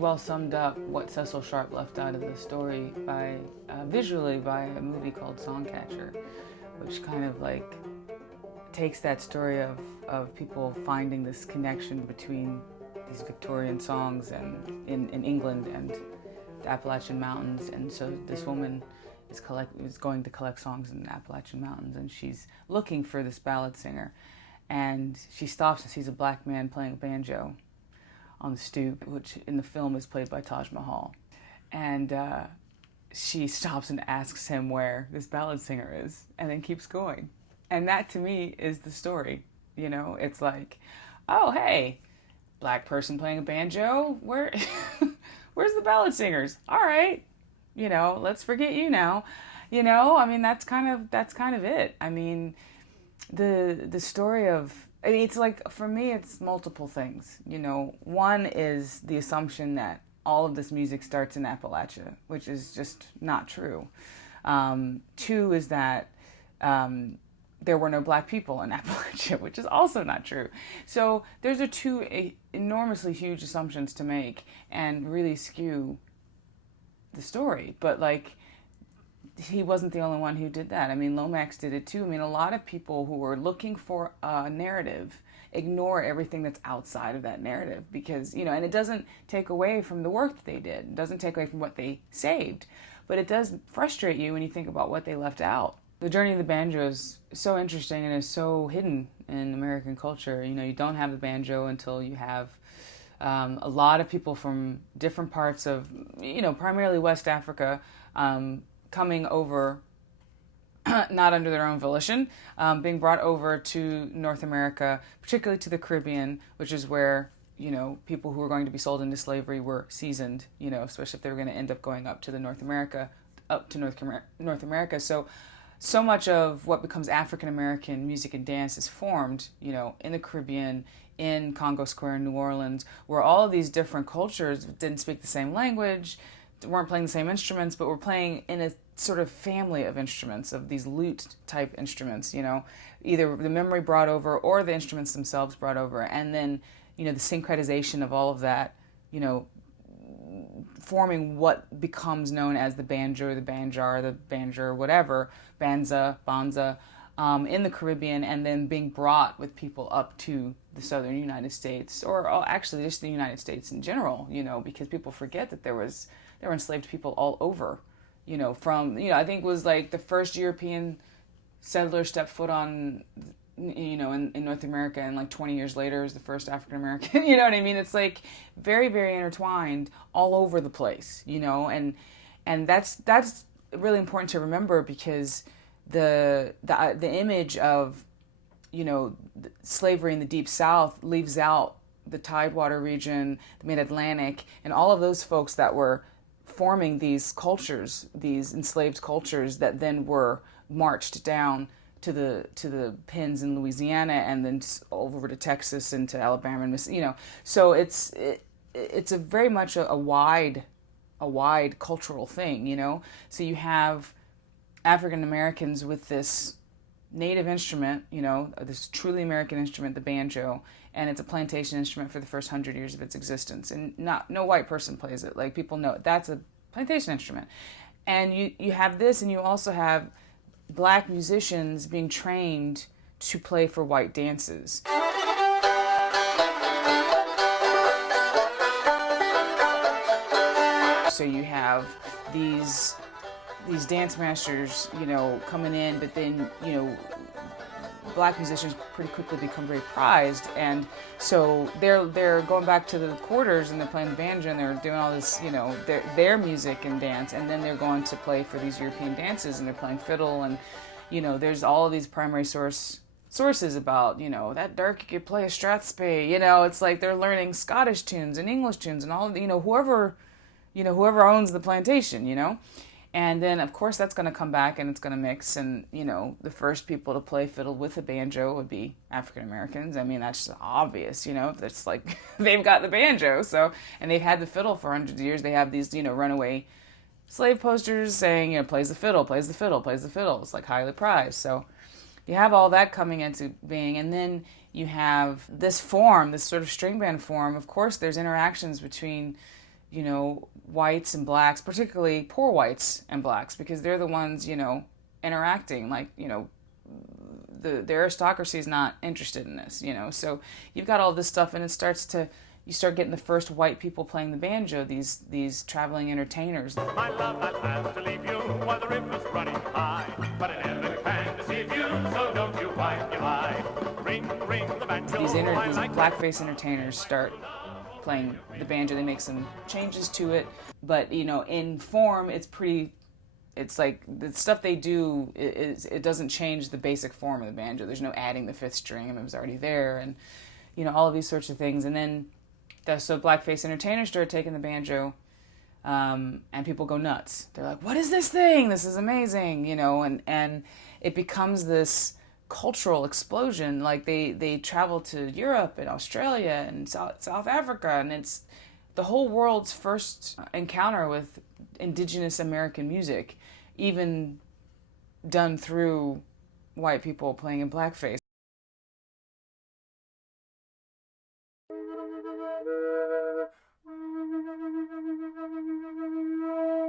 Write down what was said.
well summed up what Cecil Sharp left out of the story by visually by a movie called Songcatcher, which kind of like takes that story of people finding this connection between these Victorian songs and in England and the Appalachian Mountains. And so this woman is going to collect songs in the Appalachian Mountains, and she's looking for this ballad singer, and she stops and sees a black man playing a banjo on the stoop, which in the film is played by Taj Mahal. And she stops and asks him where this ballad singer is, and then keeps going. And that to me is the story. You know, it's like, oh, hey, black person playing a banjo, where's the ballad singers? All right, you know, let's forget you now. You know, I mean, that's kind of it. I mean, the story of, I mean, it's like, for me, it's multiple things. You know, one is the assumption that all of this music starts in Appalachia, which is just not true. Two is that there were no black people in Appalachia, which is also not true. So those are two enormously huge assumptions to make and really skew the story. But like, he wasn't the only one who did that. I mean, Lomax did it too. I mean, a lot of people who were looking for a narrative ignore everything that's outside of that narrative because, you know, and it doesn't take away from the work that they did. It doesn't take away from what they saved. But it does frustrate you when you think about what they left out. The journey of the banjo is so interesting and is so hidden in American culture. You know, you don't have the banjo until you have a lot of people from different parts of, you know, primarily West Africa, coming over, not under their own volition, being brought over to North America, particularly to the Caribbean, which is where, you know, people who were going to be sold into slavery were seasoned, you know, especially if they were going to end up going up to North America. So much of what becomes African American music and dance is formed, you know, in the Caribbean, in Congo Square in New Orleans, where all of these different cultures didn't speak the same language, weren't playing the same instruments, but were playing in a sort of family of instruments, of these lute type instruments, you know, either the memory brought over or the instruments themselves brought over. And then, you know, the syncretization of all of that, you know, forming what becomes known as the banjo, the banjar, the banjo, whatever, banza, in the Caribbean, and then being brought with people up to the southern United States, or actually just the United States in general, you know, because people forget that there were enslaved people all over, you know, from, you know, I think it was like the first European settler stepped foot on, you know, in North America, and like 20 years later is the first African American, you know what I mean? It's like very, very intertwined all over the place, you know, and that's really important to remember, because the image of, you know, slavery in the Deep South leaves out the Tidewater region, the Mid-Atlantic, and all of those folks that were forming these cultures, these enslaved cultures that then were marched down to the pens in Louisiana and then over to Texas and to Alabama and Mississippi, you know. So it's a very much a wide cultural thing, you know. So you have African Americans with this native instrument, you know, this truly American instrument, the banjo, and it's a plantation instrument for the first 100 years of its existence, and no white person plays it. Like, people know that's a plantation instrument. And you have this, and you also have black musicians being trained to play for white dances. So you have these dance masters, you know, coming in, but then, you know, black musicians pretty quickly become very prized, and so they're going back to the quarters and they're playing the banjo and they're doing all this, you know, their music and dance, and then they're going to play for these European dances and they're playing fiddle, and, you know, there's all of these primary sources about, you know, that Dirk could play a strathspey, you know. It's like they're learning Scottish tunes and English tunes and all of the, you know, whoever owns the plantation, you know. And then, of course, that's going to come back and it's going to mix. And, you know, the first people to play fiddle with a banjo would be African Americans. I mean, that's obvious, you know. It's like they've got the banjo. So, and they've had the fiddle for hundreds of years. They have these, you know, runaway slave posters saying, you know, plays the fiddle, plays the fiddle, plays the fiddle. It's like highly prized. So you have all that coming into being. And then you have this form, this sort of string band form. Of course, there's interactions between you know, whites and blacks, particularly poor whites and blacks, because they're the ones, you know, interacting. Like, you know, the aristocracy is not interested in this, you know. So you've got all this stuff, and you start getting the first white people playing the banjo, these traveling entertainers. My love, I'll have to leave you while the river's running high, but I never can deceive you, so don't you wipe your eye. Ring, ring the banjo. These blackface entertainers start playing the banjo. They make some changes to it, but you know, in form, it's like the stuff they do it doesn't change the basic form of the banjo. There's no adding the fifth string, and it was already there, and you know, all of these sorts of things. And then so blackface entertainers started taking the banjo, and people go nuts. They're like, "What is this thing? This is amazing!" You know, and it becomes this cultural explosion. Like they travel to Europe and Australia and South Africa, and it's the whole world's first encounter with indigenous American music, even done through white people playing in blackface.